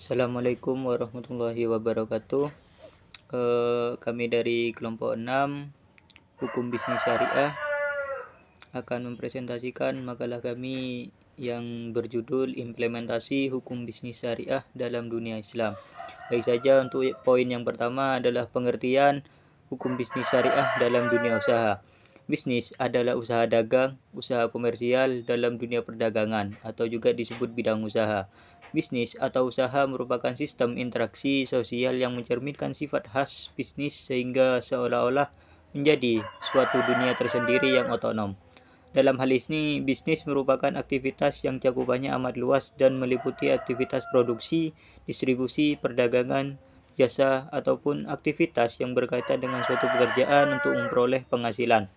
Assalamualaikum warahmatullahi wabarakatuh. Kami dari kelompok 6 Hukum Bisnis Syariah akan mempresentasikan makalah kami yang berjudul Implementasi Hukum Bisnis Syariah dalam Dunia Islam. Baik saja, untuk poin yang pertama adalah pengertian hukum bisnis syariah dalam dunia usaha. Bisnis adalah usaha dagang, usaha komersial dalam dunia perdagangan, atau juga disebut bidang usaha. Bisnis atau usaha merupakan sistem interaksi sosial yang mencerminkan sifat khas bisnis sehingga seolah-olah menjadi suatu dunia tersendiri yang otonom. Dalam hal ini, bisnis merupakan aktivitas yang cakupannya amat luas dan meliputi aktivitas produksi, distribusi, perdagangan, jasa, ataupun aktivitas yang berkaitan dengan suatu pekerjaan untuk memperoleh penghasilan.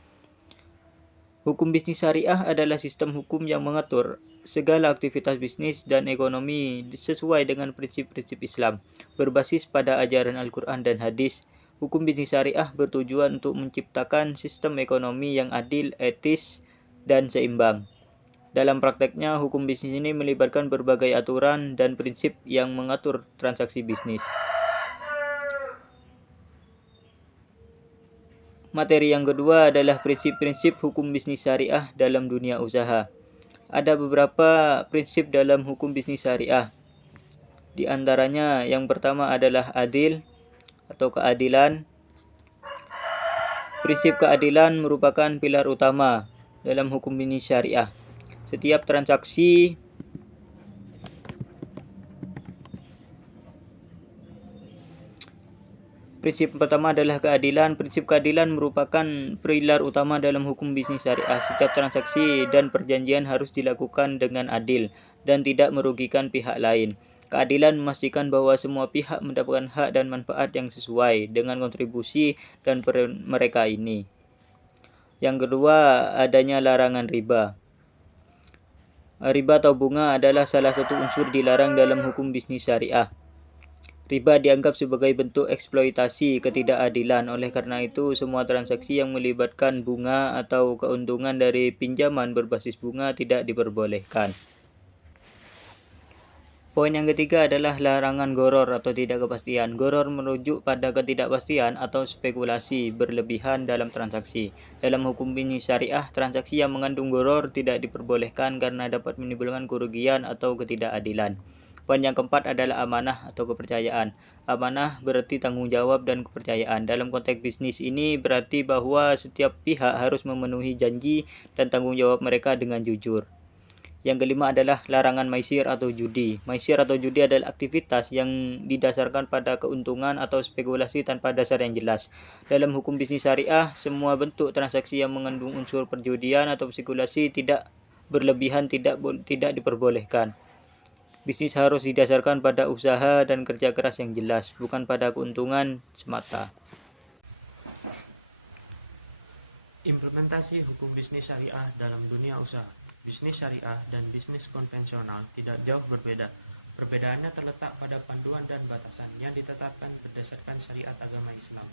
Hukum bisnis syariah adalah sistem hukum yang mengatur segala aktivitas bisnis dan ekonomi sesuai dengan prinsip-prinsip Islam, berbasis pada ajaran Al-Quran dan hadis. Hukum bisnis syariah bertujuan untuk menciptakan sistem ekonomi yang adil, etis, dan seimbang. Dalam prakteknya, hukum bisnis ini melibatkan berbagai aturan dan prinsip yang mengatur transaksi bisnis. Materi yang kedua adalah prinsip-prinsip hukum bisnis syariah dalam dunia usaha. Ada beberapa prinsip dalam hukum bisnis syariah. Di antaranya yang pertama adalah adil atau keadilan. Prinsip keadilan merupakan pilar utama dalam hukum bisnis syariah. Setiap transaksi Prinsip pertama adalah keadilan. Prinsip keadilan merupakan pilar utama dalam hukum bisnis syariah. Setiap transaksi dan perjanjian harus dilakukan dengan adil dan tidak merugikan pihak lain. Keadilan memastikan bahwa semua pihak mendapatkan hak dan manfaat yang sesuai dengan kontribusi dan peran mereka ini. Yang kedua, adanya larangan riba. Riba atau bunga adalah salah satu unsur dilarang dalam hukum bisnis syariah. Riba dianggap sebagai bentuk eksploitasi ketidakadilan. Oleh karena itu, semua transaksi yang melibatkan bunga atau keuntungan dari pinjaman berbasis bunga tidak diperbolehkan. Poin yang ketiga adalah larangan goror atau tidak kepastian. Goror merujuk pada ketidakpastian atau spekulasi berlebihan dalam transaksi. Dalam hukum bisnis syariah, transaksi yang mengandung goror tidak diperbolehkan karena dapat menimbulkan kerugian atau ketidakadilan. Poin yang keempat adalah amanah atau kepercayaan. Amanah berarti tanggung jawab dan kepercayaan. Dalam konteks bisnis ini berarti bahwa setiap pihak harus memenuhi janji dan tanggung jawab mereka dengan jujur. Yang kelima adalah larangan maisir atau judi. Maisir atau judi adalah aktivitas yang didasarkan pada keuntungan atau spekulasi tanpa dasar yang jelas. Dalam hukum bisnis syariah, semua bentuk transaksi yang mengandung unsur perjudian atau spekulasi tidak berlebihan tidak diperbolehkan. Bisnis harus didasarkan pada usaha dan kerja keras yang jelas, bukan pada keuntungan semata. Implementasi hukum bisnis syariah dalam dunia usaha. Bisnis syariah dan bisnis konvensional tidak jauh berbeda. Perbedaannya terletak pada panduan dan batasan yang ditetapkan berdasarkan syariat agama Islam.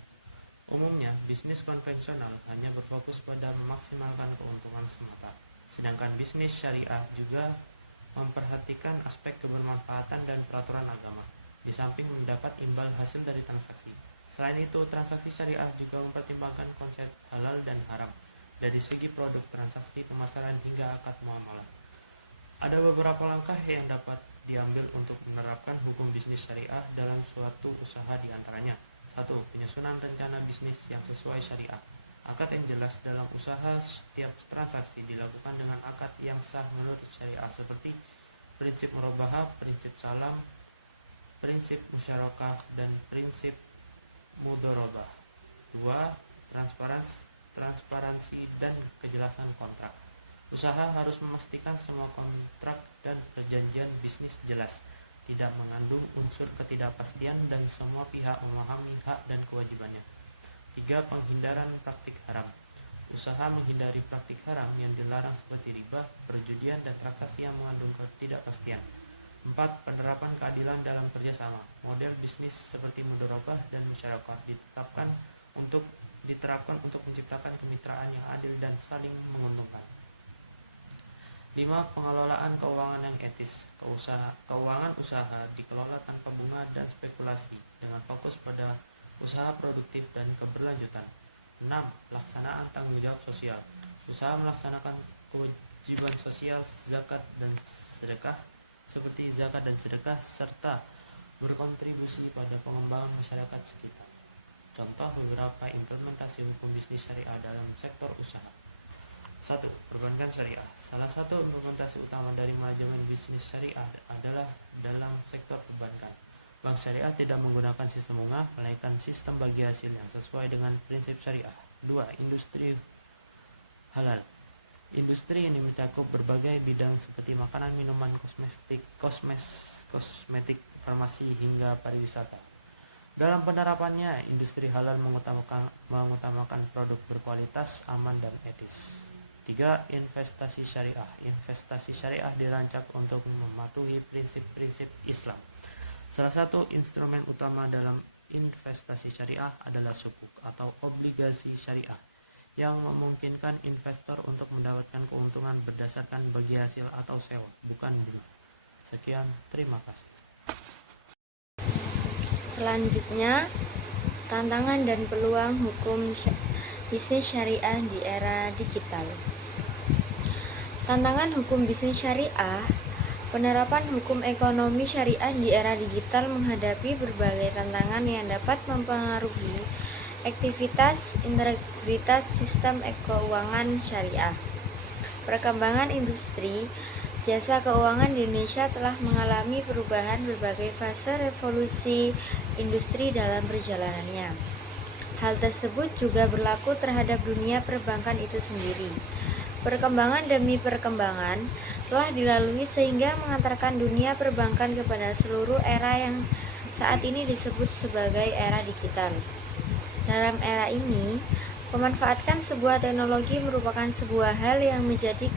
Umumnya, bisnis konvensional hanya berfokus pada memaksimalkan keuntungan semata, sedangkan bisnis syariah juga memperhatikan aspek kebermanfaatan dan peraturan agama, di samping mendapat imbal hasil dari transaksi. Selain itu, transaksi syariah juga mempertimbangkan konsep halal dan haram dari segi produk, transaksi, pemasaran, hingga akad muamalah. Ada beberapa langkah yang dapat diambil untuk menerapkan hukum bisnis syariah dalam suatu usaha, di antaranya: 1. Penyusunan rencana bisnis yang sesuai syariah. Akad yang jelas dalam usaha. Setiap transaksi dilakukan dengan akad yang sah menurut syariah, seperti prinsip murabahah, prinsip salam, prinsip musyarakah, dan prinsip mudharabah. 2. Transparansi dan kejelasan kontrak. Usaha harus memastikan semua kontrak dan perjanjian bisnis jelas, tidak mengandung unsur ketidakpastian, dan semua pihak memahami hak dan kewajibannya. 3. Penghindaran praktik haram. Usaha menghindari praktik haram yang dilarang seperti riba, perjudian, dan transaksi yang mengandung ketidakpastian. 4. Penerapan keadilan dalam kerjasama. Model bisnis seperti mudharabah dan musyarakah diterapkan untuk menciptakan kemitraan yang adil dan saling menguntungkan. 5. Pengelolaan keuangan yang etis. Keuangan usaha dikelola tanpa bunga dan spekulasi dengan fokus pada usaha produktif dan keberlanjutan. 6. Pelaksanaan tanggung jawab sosial. Usaha melaksanakan kewajiban sosial zakat dan sedekah seperti zakat dan sedekah serta berkontribusi pada pengembangan masyarakat sekitar. Contoh beberapa implementasi hukum bisnis syariah dalam sektor usaha. 1. Perbankan syariah. Salah satu implementasi utama dari manajemen bisnis syariah adalah dalam sektor perbankan. Bank syariah tidak menggunakan sistem bunga, melainkan sistem bagi hasil yang sesuai dengan prinsip syariah. 2. Industri halal. Industri ini mencakup berbagai bidang seperti makanan, minuman, kosmetik, farmasi, hingga pariwisata. Dalam penerapannya, industri halal mengutamakan produk berkualitas, aman, dan etis. 3. Investasi syariah. Investasi syariah dirancang untuk mematuhi prinsip-prinsip Islam. Salah satu instrumen utama dalam investasi syariah adalah sukuk atau obligasi syariah yang memungkinkan investor untuk mendapatkan keuntungan berdasarkan bagi hasil atau sewa, bukan bunga. Sekian, terima kasih. Selanjutnya, tantangan dan peluang hukum bisnis syariah di era digital. Tantangan hukum bisnis syariah. Penerapan hukum ekonomi syariah di era digital menghadapi berbagai tantangan yang dapat mempengaruhi aktivitas integritas sistem keuangan syariah. Perkembangan industri jasa keuangan di Indonesia telah mengalami perubahan berbagai fase revolusi industri dalam perjalanannya. Hal tersebut juga berlaku terhadap dunia perbankan itu sendiri. Perkembangan demi perkembangan telah dilalui sehingga mengantarkan dunia perbankan kepada seluruh era yang saat ini disebut sebagai era digital. Dalam era ini, memanfaatkan sebuah teknologi merupakan sebuah hal yang menjadi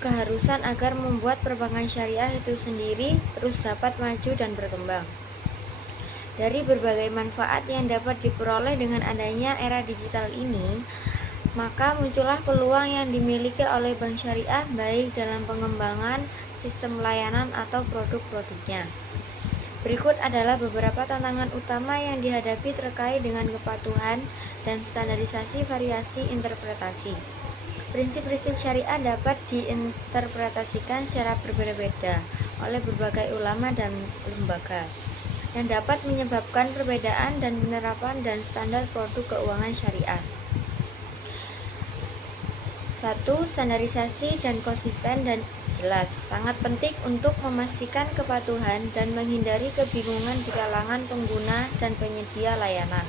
keharusan agar membuat perbankan syariah itu sendiri terus dapat maju dan berkembang. Dari berbagai manfaat yang dapat diperoleh dengan adanya era digital ini, maka muncullah peluang yang dimiliki oleh bank syariah baik dalam pengembangan sistem layanan atau produk-produknya. Berikut adalah beberapa tantangan utama yang dihadapi terkait dengan kepatuhan dan standarisasi variasi interpretasi. Prinsip-prinsip syariah dapat diinterpretasikan secara berbeda-beda oleh berbagai ulama dan lembaga, yang dapat menyebabkan perbedaan dan penerapan dan standar produk keuangan syariah. 1. Standarisasi dan konsisten dan jelas. Sangat penting untuk memastikan kepatuhan dan menghindari kebingungan di kalangan pengguna dan penyedia layanan.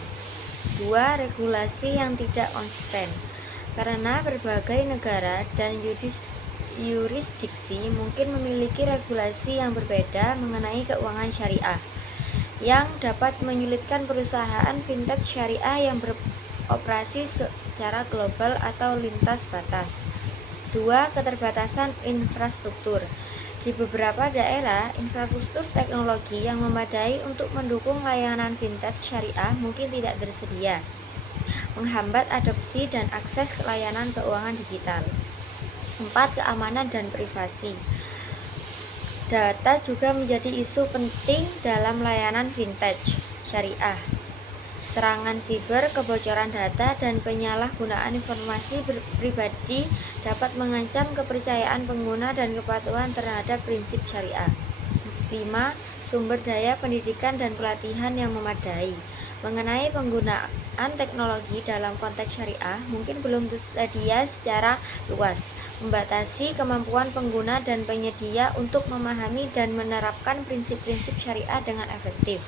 2. Regulasi yang tidak konsisten. Karena berbagai negara dan yurisdiksi mungkin memiliki regulasi yang berbeda mengenai keuangan syariah, yang dapat menyulitkan perusahaan fintech syariah yang beroperasi secara global atau lintas batas. 2. Keterbatasan infrastruktur. Di beberapa daerah, infrastruktur teknologi yang memadai untuk mendukung layanan fintech syariah mungkin tidak tersedia, menghambat adopsi dan akses ke layanan keuangan digital. 4. Keamanan dan privasi. Data juga menjadi isu penting dalam layanan fintech syariah. Serangan siber, kebocoran data, dan penyalahgunaan informasi pribadi dapat mengancam kepercayaan pengguna dan kepatuhan terhadap prinsip syariah. 5. Sumber daya pendidikan dan pelatihan yang memadai. Mengenai penggunaan teknologi dalam konteks syariah mungkin belum tersedia secara luas, membatasi kemampuan pengguna dan penyedia untuk memahami dan menerapkan prinsip-prinsip syariah dengan efektif.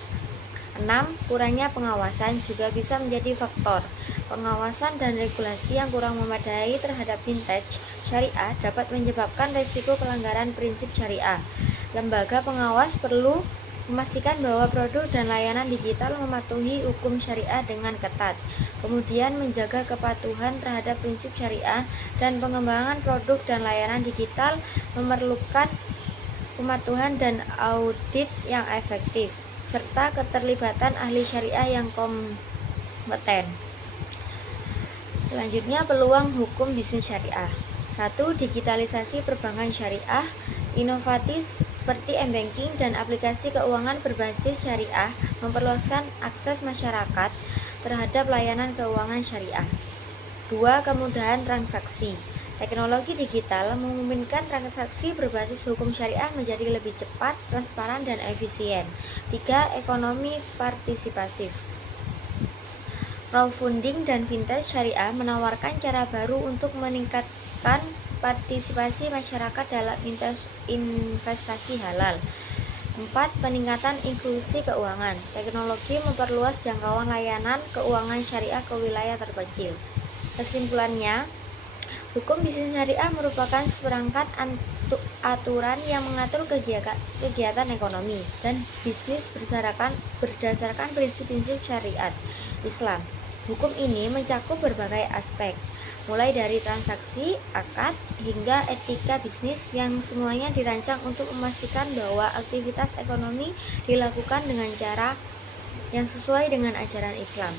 6. Kurangnya pengawasan juga bisa menjadi faktor. Pengawasan dan regulasi yang kurang memadai terhadap fintech syariah dapat menyebabkan risiko pelanggaran prinsip syariah. Lembaga pengawas perlu memastikan bahwa produk dan layanan digital mematuhi hukum syariah dengan ketat, kemudian menjaga kepatuhan terhadap prinsip syariah, dan pengembangan produk dan layanan digital memerlukan kepatuhan dan audit yang efektif, serta keterlibatan ahli syariah yang kompeten. Selanjutnya, peluang hukum bisnis syariah. 1. Digitalisasi perbankan syariah. Inovatif seperti m-banking dan aplikasi keuangan berbasis syariah memperluaskan akses masyarakat terhadap layanan keuangan syariah. 2. Kemudahan transaksi. Teknologi digital memungkinkan transaksi berbasis hukum syariah menjadi lebih cepat, transparan, dan efisien. 3. Ekonomi partisipasif. Crowdfunding dan fintech syariah menawarkan cara baru untuk meningkatkan partisipasi masyarakat dalam investasi halal. 4. Peningkatan inklusi keuangan. Teknologi memperluas jangkauan layanan keuangan syariah ke wilayah terpencil. Kesimpulannya, hukum bisnis syariah merupakan seperangkat aturan yang mengatur kegiatan ekonomi dan bisnis berdasarkan prinsip-prinsip syariat Islam. Hukum ini mencakup berbagai aspek, mulai dari transaksi, akad, hingga etika bisnis yang semuanya dirancang untuk memastikan bahwa aktivitas ekonomi dilakukan dengan cara yang sesuai dengan ajaran Islam.